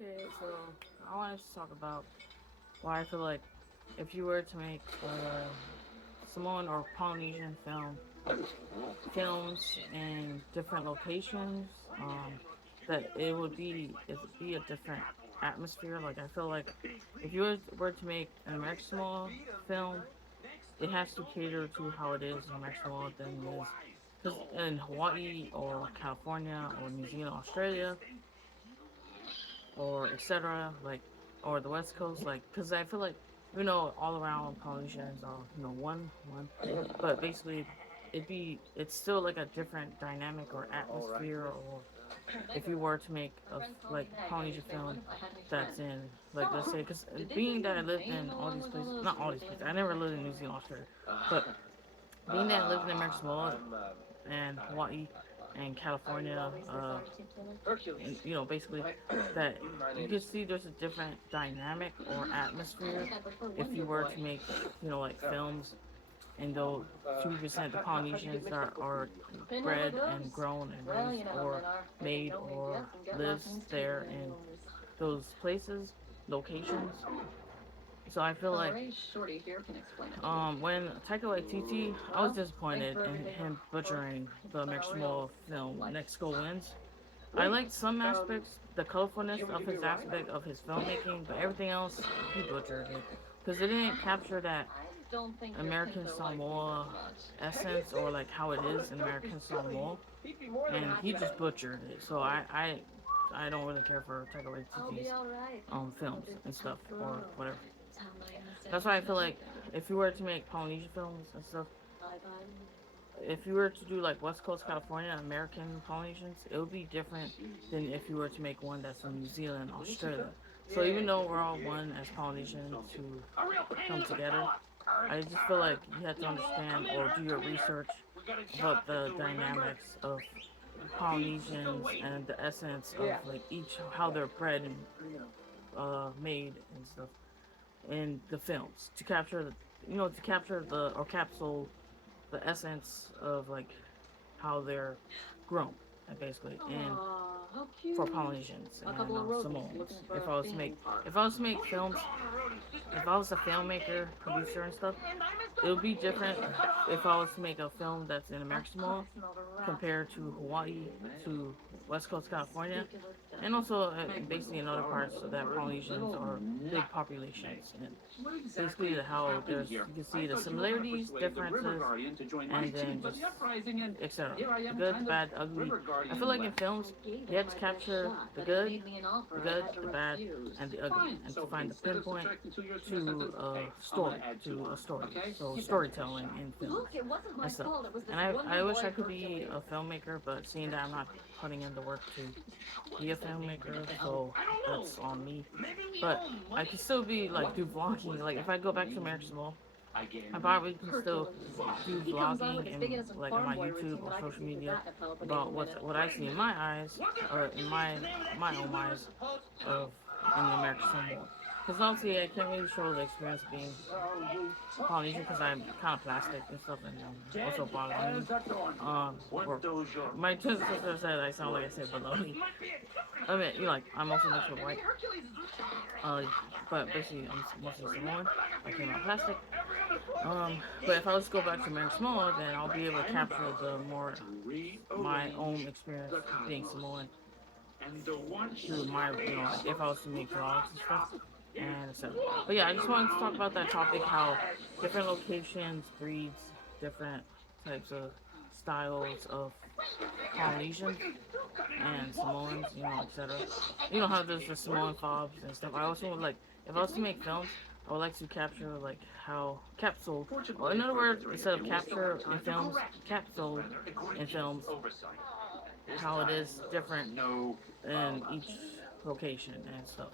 Okay, so I wanted to talk about why I feel like if you were to make Samoan or Polynesian films in different locations, that it'd be a different atmosphere. Like I feel like if you were to make an American Samoa film, it has to cater to how it is in American Samoa than it is because in Hawaii or California or New Zealand, Australia or etc. Like or the West Coast, like because I feel like all around Polynesians are one, but basically it's still like a different dynamic or atmosphere. Or if you were to make like Polynesian film that's in like let's say because being that I lived in all these places, not all these places, I never lived in New Zealand, Australia, but being that I lived in American Samoa and Hawaii and California, and basically that you can see there's a different dynamic or atmosphere if you were to make like films and though 2% the Polynesians are bred and grown and raised or made or lives there in those places locations. So I feel like when Taika Waititi, I was disappointed in him butchering the Maximo film Mexico Wins. I liked some aspects, the colorfulness of his aspect of his filmmaking, but everything else he butchered it because it didn't capture that American Samoa essence or like how it is in American Samoa, and he just butchered it. So I don't really care for Taika Waititi's films and stuff or whatever. That's why I feel like if you were to make Polynesian films and stuff, if you were to do like West Coast California American Polynesians, it would be different than if you were to make one that's in New Zealand, Australia. So even though we're all one as Polynesians who come together, I just feel like you have to understand or do your research about the dynamics of Polynesians and the essence of like each how they're bred and made and stuff in the films to capture the or capsule the essence of like how they're grown, basically, and for Polynesians and Samoans. If I was to make films, if I was a filmmaker, producer, and stuff, it would be different if I was to make a film that's in American Samoa compared to Hawaii, to West Coast California, and also basically in other parts of that Polynesians are big populations. And basically how there's you can see the similarities, differences, and then just etc. The good, the bad, the ugly. I feel like in films you have to capture the bad, and the ugly, and to find the pinpoint to a story. So storytelling in films and stuff. And I wish I could be a filmmaker, but seeing that I'm not putting in the work to be a filmmaker, so that's on me. But I can still be like do vlogging. Like if I go back to American Samoa, I probably can still do vlogging and like on my YouTube or social media about what I see in my eyes or in my own eyes of in the American Samoa. Because obviously I can't really show the experience of being Polynesian because I'm kind of plastic and stuff and also baloney. Or my twin sister said I sound like I said baloney. I mean, like I'm also mixed with white. Uh, but basically I'm mostly Samoan. I came out plastic. But if I was to go back to American Samoa, then I'll be able to capture the more my own experience being Samoan through my, if I was to make vlogs and stuff and etc. But yeah, I just wanted to talk about that topic, how different locations breeds different types of styles of Polynesians and Samoans, etc. You know how there's the Samoan fobs and stuff. I also would like, if I was to make films, I would like to capture like how capsule, or in other words, instead of capture in films, capsule in films, how it is different in each location and stuff,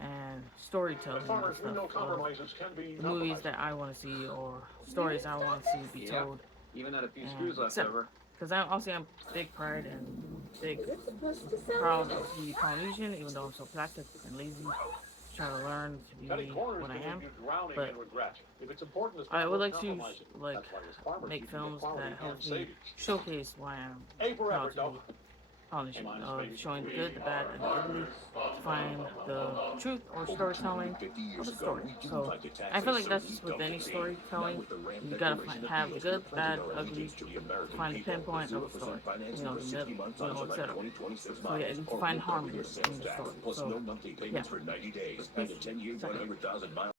and storytelling and stuff of the movies that I want to see or stories I want to see be told, and etc. Because I'm big pride and big proud of the Polynesian, even though I'm so plastic and lazy to try to learn to be what I am. But I would like to like make films that helps me showcase why I'm proud to be. Polynesian, showing the good, the bad, and the ugly to find the truth or storytelling of a story. So I feel like that's just with any storytelling. You gotta have the good, the bad, the ugly to find the pinpoint of a story. You know, the middle, etc. So yeah, and to find harmony in the story. So yeah. Peace. Second.